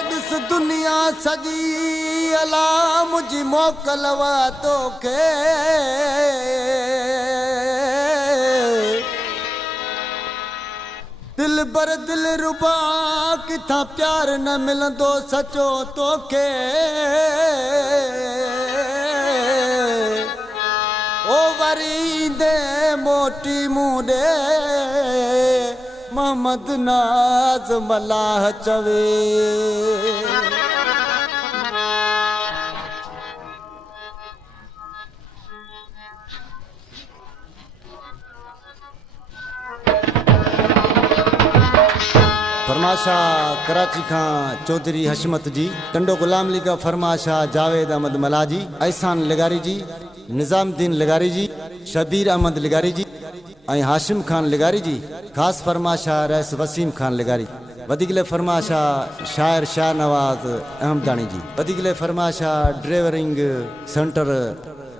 ॾिस दुनिया सॼी अला मुंहिंजी मोकलवा तोखे दिल बर दिल रुबा किथां प्यार न मिलंदो सचो तोखे ओ वरी दे मोटी मुंडे मोहम्मद नाज़ मलाह चवे फरमाशा कराची खां चौधरी हशमत जी टंडो गुलाम लीग फरमाशा जावेद अहमद मलाजी ऐसान लगारी जी निज़ामुद्दीन लगारी जी शबीर अहमद लगारी जी ऐं हाशिम खान लगारी जी ख़ास फरमाशा रईस वसीम खान लगारी वधिकले फरमाशा शायर शाह नवाज अहमदानी जी वधिकले फरमाशा ड्राइवरिंग सेंटर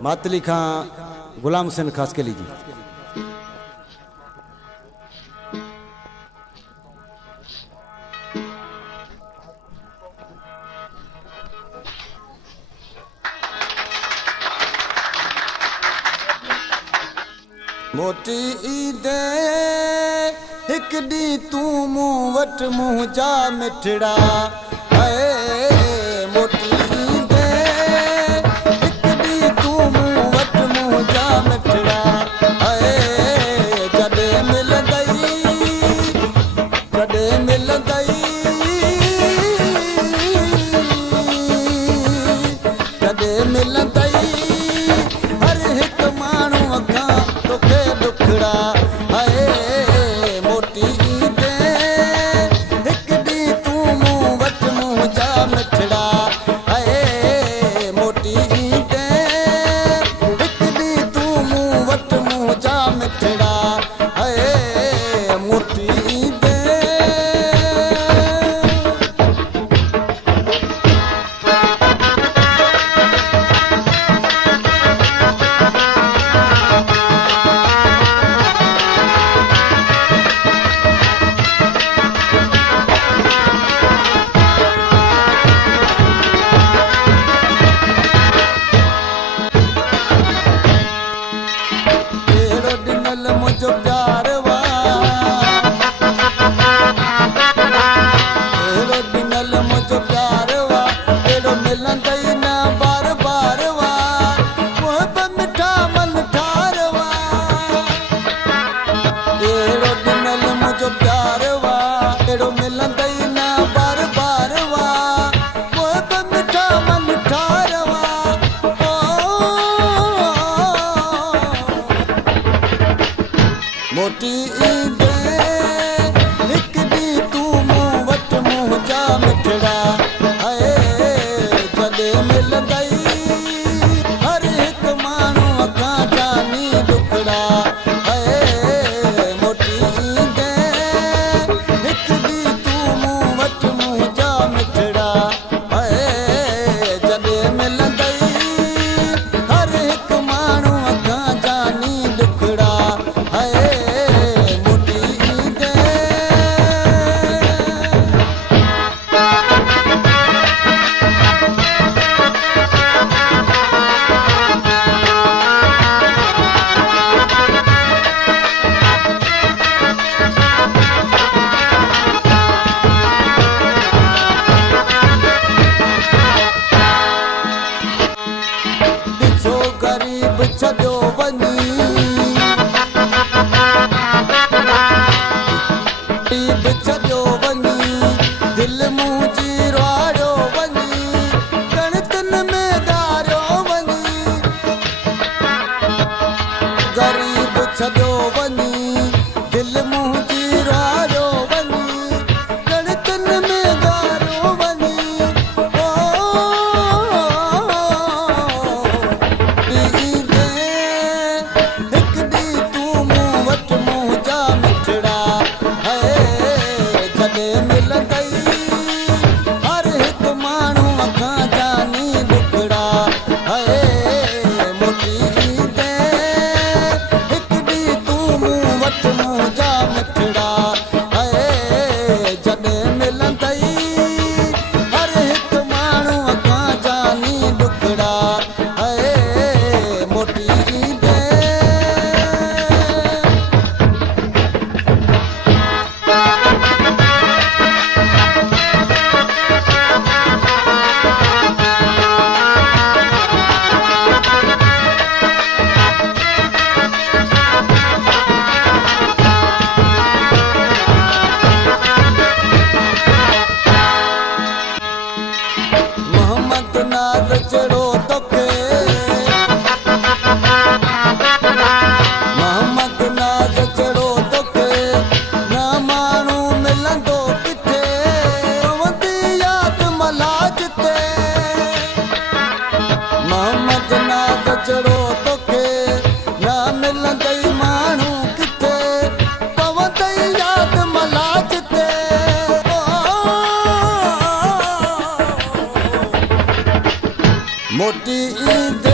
मातली खां गुलाम हुसैन खासकेली जी मोटी ईदे हिक डी तू मूं वट मुंह जा मिठड़ा मोटी ईदे हिक डी तू मूं वट मुंह जा मिठड़ा जॾहिं मिलंदई हर हिक माण्हू अखां तोखे दुखड़ा मोटी ईदे हिक डी तू मूं वट मुंह जा मिठड़ा मोटी ईदे हिक डी तू मूं वट मुंह जा मिठड़ा मोटी ईदे मुझो प्यार वा ॾिनल मुझो प्यार वा अहिड़ो मिलंदई न बार बार वा मुंहिंजो मिठा मन ठार वा अहिड़ो ॾिनल मुझो प्यार वा अहिड़ो मिलंदई न बार बार वा मुंहिंजो मिठा मन ठार वा मोटी ईदे हिक डी तू मूं वट मुंह जा मिठड़ा जॾहिं मिलंदई हर हिक माण्हू अखां जानी दुखड़ा मोटी ईदे हिक डी तू मूं वट मुंह जा मिठड़ा जॾहिं मिलंदई हर हिक माण्हू अखां जानी दुखड़ा गरीब छॾियो वञी गरीब छॾियो वञी दिल मुंहिंजी राड़ियो वञी गणितन में धारियो वञी गरीब छॾियो वञी दिल मुंहिंजी राड़ियो वञी गणितन में धारियो वञी मिलंदई हर मोटी ईद